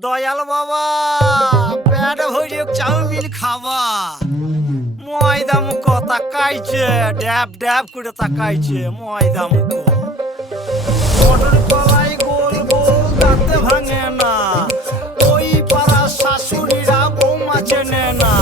দয়াল বাবা পেট ভরে চাউমিন খাবা ময়দা মুখ তাকাইছে ড্যাব ড্যাব করে তাকাইছে ময়দা মুখ মটর কলাই গোল গোল দাঁতে ভাঙে না ওই পাড়া শাশুড়িরা বৌমা চেনে না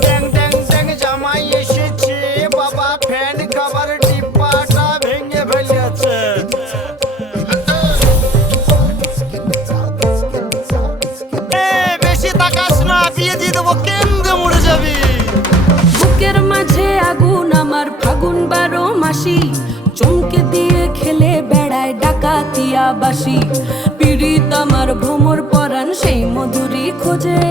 ড্যাং ড্যাং ড্যাং জামাই এসেছে বাবা ফ্যান খাবার ডিব্বাটা ভেঙে ফেলেছে বেশি তাকাস না বিয়ে দিয়ে দেবো কেন্দ্রে মরে যাবি বুকের মাঝে আগুন আমার ফাগুন 12 মাসি চমকে দিয়ে খেলে বেড়ায় ডাকাতিয়া বাসি পীড়িত আমার ভ্রমর পরাণ সেই মধুরী খোঁজে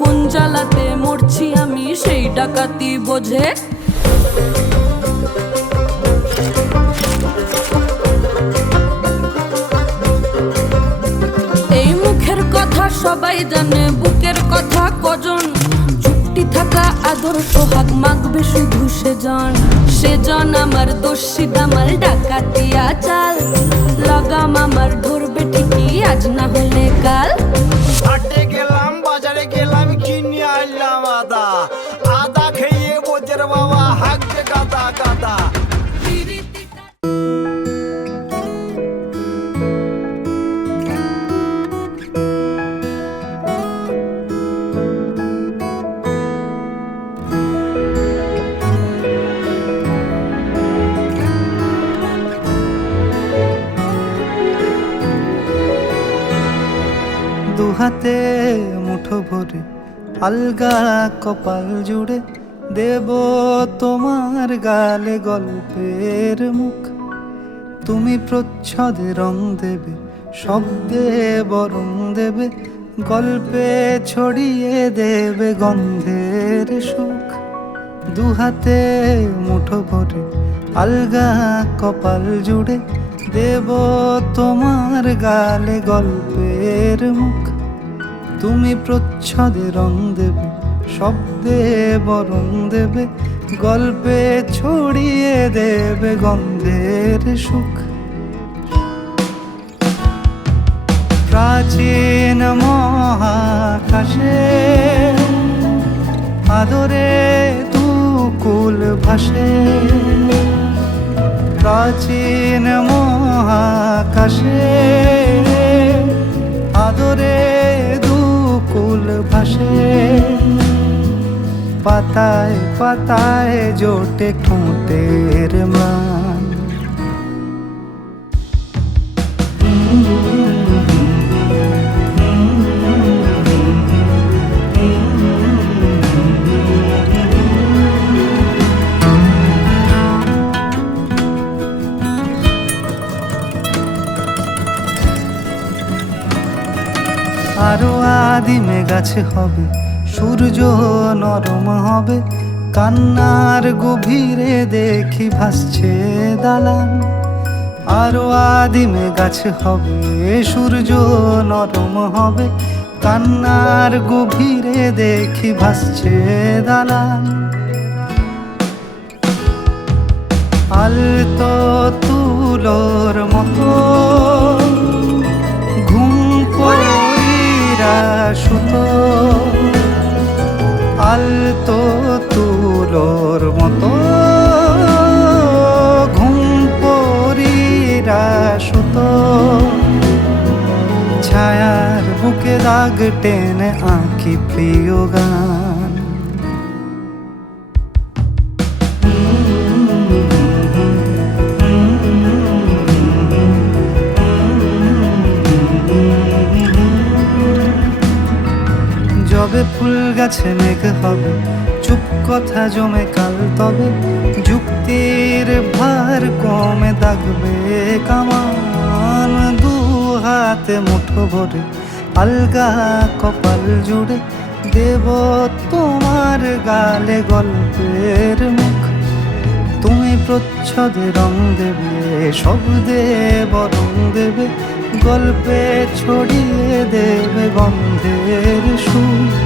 কোন জ্বালাতে মরছি আমি সেই ডাকাতি বোঝে এই মুখের কথা সবাই জানে বুকের কথা কজন চুপটি থাকা আদর সোহাগ মাগবে শুধু সেজন আমার দোষী দামাল ডাকাতিয়া চাল লাগাম আমার ধরবে ঠিকই আজ না হলে কাল হাটে গেলাম বাজারে গেলাম কিনে আনলাম আদা আদা খেয়ে বোঝের বাবা হাঁকবে গাদা গাদা দুহাতে মুঠো ভরে আলগা কপাল জুড়ে দেব তোমার গালে গল্পের মুখ তুমি প্রচ্ছদে রং দেবে শব্দে বরং দেবে গল্পে ছড়িয়ে দেবে গন্ধের সুখ দুহাতে মুঠো ভরে আলগা কপাল জুড়ে দেব তোমার গালে গল্পের মুখ তুমি প্রচ্ছদে রং দেবে শব্দে বরং দেবে গল্পে ছড়িয়ে দেবে গন্ধের সুখ প্রাচীন মহাকাশে আদরে তুকুল ভাসে প্রাচীন মহাকাশে আদরে দুকুল ভাসে পাতায় পাতায় জোটে ঠোঁটের মান আরো আদিমে গাছে হবে সূর্য নরম হবে কান্নার গভীরে দেখি ভাসছে দালান আরো আদিমে গাছে হবে সূর্য নরম হবে কান্নার গভীরে দেখি ভাসছে দালান আলতো তুলোর মতো সুতো আলতো তুলোর মতো ঘুম পরীরা সুতো ছায়ার বুকে দাগ টেনে আঁকি প্রিয় গান যবে ফুল গাছে মেঘ হবে চুপ কথা জমে কাল তবে যুক্তির ভার কমে দাগবে কামান দু হাতে মুঠো ভরে আলগা কপাল জুড়ে দেব তোমার গালে গল্পের মুখ তুমি প্রচ্ছদে রং দেবে শব্দে বরং দেবে গল্পে ছড়িয়ে দেবে গন্ধের সুখ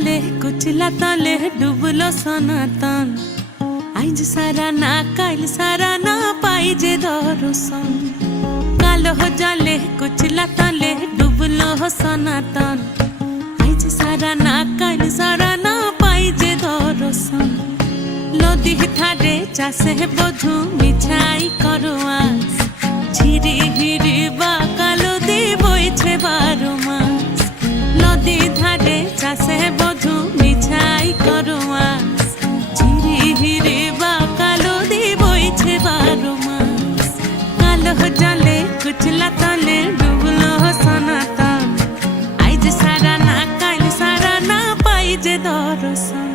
জালে কুচলা তলে ডুবলো সনাতন আইজ সারা না কাল সারা না পাই যে দর্শন কালো জালে কুচলা তলে ডুবলো সনাতন আইজ সারা না কাল সারা না পাই যে দর্শন নদী ধারে চাষে বধু মিছাই করোয়াস ঝিরি হিরি বা কালো দি বইছে 12 মাস নদী ধারে চাষে বধু মিছাই করোয়াস ঝিরি হিরি বা কালো দি বইছে 12 মাস কালো জালে কুচলা তলে ডুবলো সনাতন আইজ সারা না কাল সারা না পাই যে দর্শন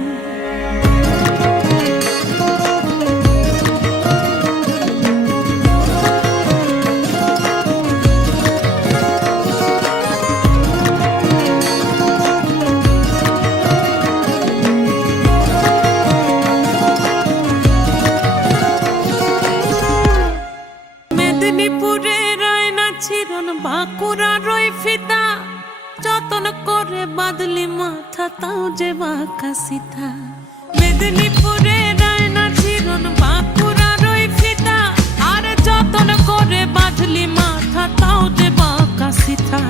মেদিনীপুরে রায়না ছিরন বাঁকুড়া রই ফিতা যতন করে বাদলি মাথা তাও যে বাঁকা সিথা মেদিনীপুরে রায়না ছিরন বাঁকুড়া রই ফিতা আর যতন করে বাদলি মাথা তাও যে বাঁকা সিথা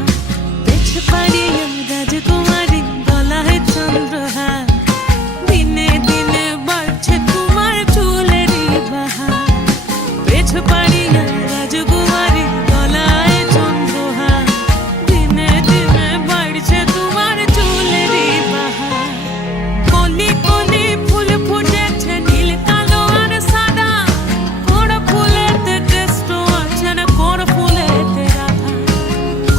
পেছ পাড়ি রাজকুমারী গলায় চন্দ্রহার দিনে দিনে বাড়ছে তোমার চুলেরই বাহার পেছ পাড়ি রাজকুমারী গলায় চন্দ্রহার দিনে দিনে বাড়ছে তোমার চুলেরই বাহার কলি কলি ফুল ফুটেছে নীল কালো আর সাদা কোন ফুলেতে কৃষ্ণ আছে না কোন ফুলেতে রাধা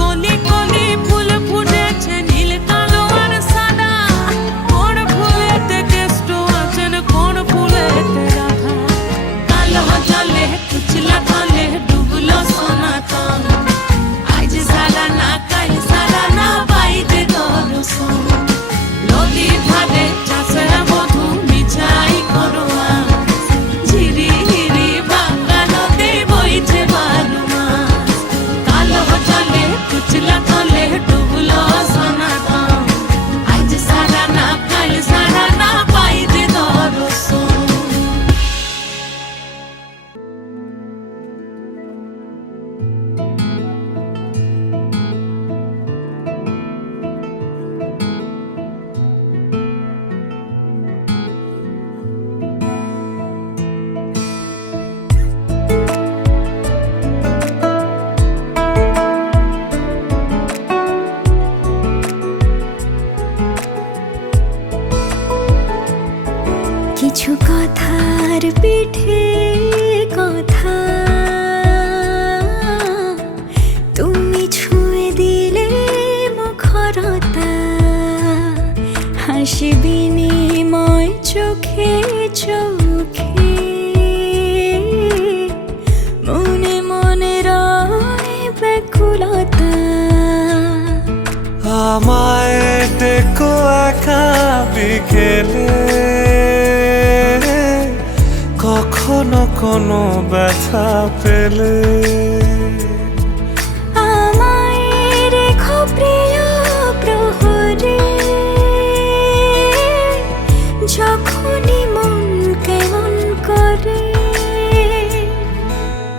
কলি কলি ফুল ফুটেছে নীল কালো আর সাদা কোন ফুলেতে কৃষ্ণ আছে না কোন ফুলেতে রাধা কালো জলে কুচলা তলে ডুবলো সনাতন আজ সারা না কাল সারা না পাই যে দর্শন নদী ধারে চাষের বধু মিছাই করোয়াস ঝিরি হিরি বাঁকা নদী বইছে 12 মাস কালো জলে কুচলা তলে ডুবলো সনাতন আজ সারা না কাল সারা না পাই যে দর্শন কিছু কথার পিঠে কথা তুমি ছুঁয়ে দিলে মুখরতা হাসি বিনিময় চোখে চোখে মনে মনে রয় ব্যাকুলতা আমায় ডেকো একা বিকেলে কখনো কোনো ব্যথা পেলে আমায় রেখো প্রিয় প্রহরে যখনই মন কেমন করে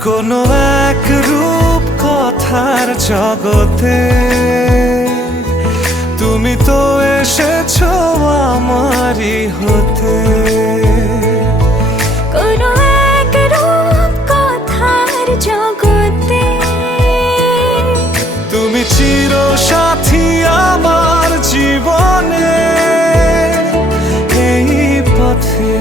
কোনো এক রূপ কথার জগতে তুমি তো এসেছো আমারই হতে কোনো এক রূপ কথার জগতে তুমি চির সাথী আমার জীবনে এই পথে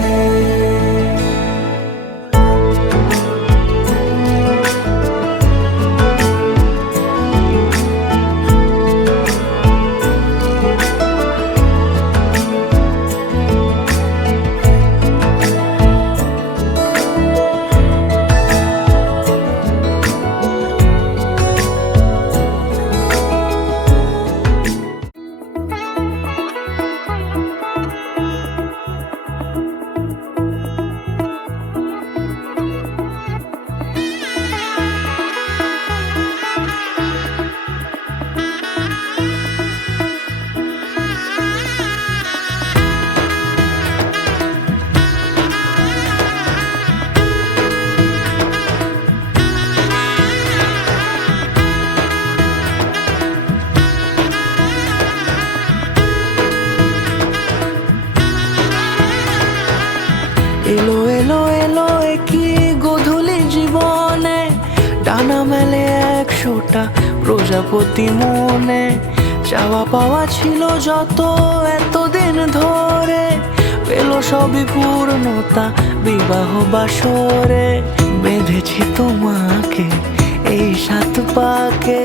এলো এলো এলো কি গোধূলি জীবনে, ডানা মেলে 100টা প্রজাপতি মনে। চাওয়া পাওয়া ছিল যত এতদিন ধরে, পেল সবই পূর্ণতা বিবাহ বাসরে। বেঁধেছি তোমাকে এই 7 পাকে,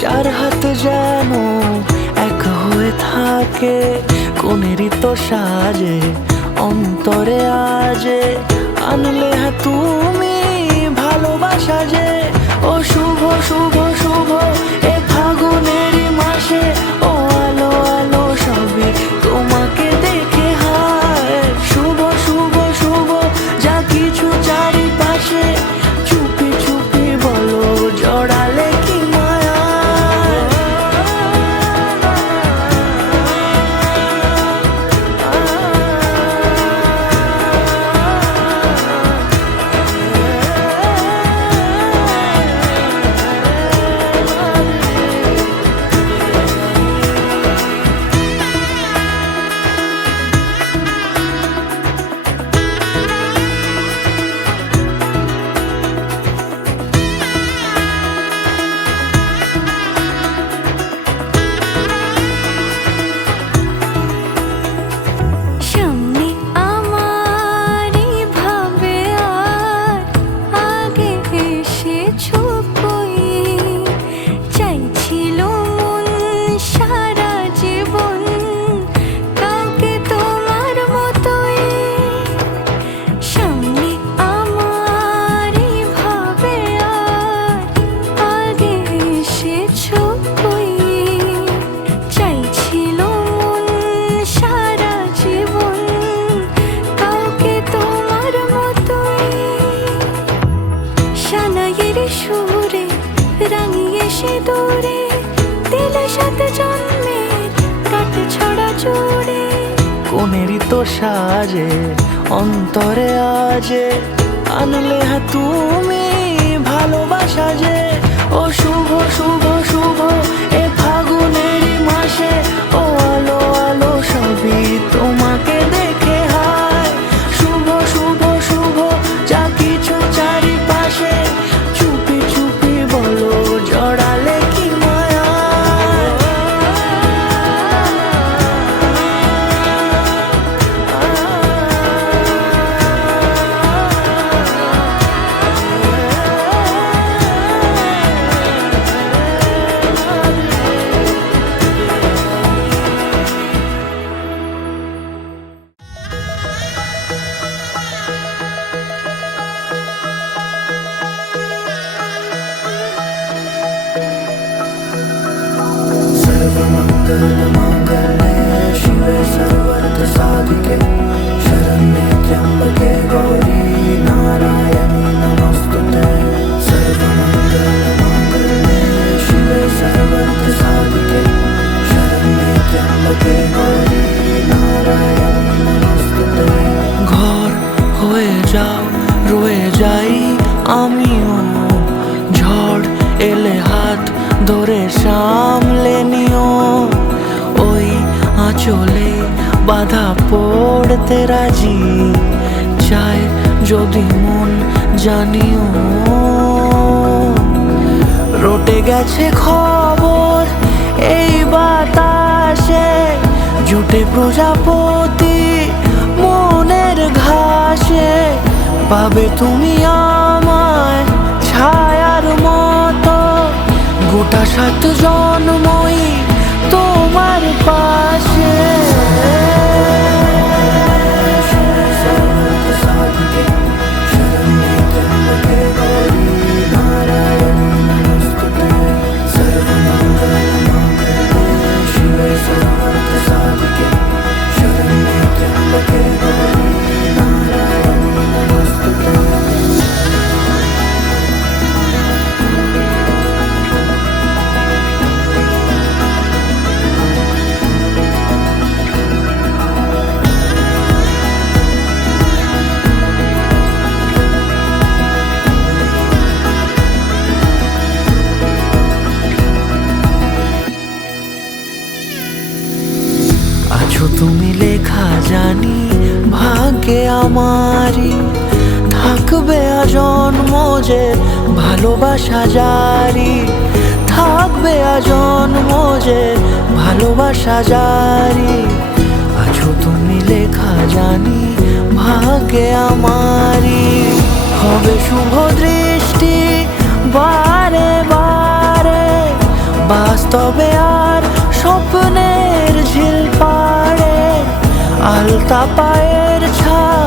4 হাত যেন এক হয়ে থাকে। কোনেরই তো সাজে অন্তরে আজে, আনলে তুমি ভালোবাসা যে। ও শুভ শুভ শুভ এ ফাগুনেরই মাসে, ও আলো আলো সবই তোমাকে দেখে হায়। শুভ শুভ শুভ যা কিছু চারিপাশে, চুপি চুপি বলো জড়ালে কি মায়া। সামনে আমার ভাবে আর আগে এসেছো কই, চাইছিল মন সারা জীবন কাউকে তোমার মতোই। সামনে আমার ভাবে আর আগে এসেছো কই, চাইছিল মন সারা জীবন কাউকে তোমার মতোই। সানাইয়ের সুরে রাঙিয়ে সে দূরে, দিলে 7 জন্মের কাট ছড়া জোড়ে। কোনেরই তো সাজে অন্তরে আজে, আনলে তুমি ভালোবাসা যে। ও শুভ শুভ শুভ এ ফাগুনেরই মাসে, ও আলো আলো সবই তোমাকে দেখে হায়। শুভ শুভ শুভ যা কিছু চারিপাশে, চুপি চুপি বলো জড়ালে কি মায়া। ঘর হয়ে যাও রয়ে যাই আমিও, ঝড় এলে হাত ধরে সামলে নিও। ওই আঁচলে বাধা পড়তে রাজি, চাই যদি মন জানিও। রটে গেছে খবর এই বাতাসে, জুটে প্রজাপতি মনের ঘাসে। পাবে তুমি আমায় ছায়ার মতো, গোটা 7 জন্মই তোমার পাশে। আমারই থাকবে আজন্ম যে ভালোবাসা জারি, থাকবে আজন্ম যে ভালোবাসা জারি। আছো তুমি লেখা জানি ভাগ্যে আমারই, হবে শুভ দৃষ্টি বারে বারে, বাস্তবে আর স্বপ্নের ঝিল পাড়ে, আলতা পায়ের ছাপ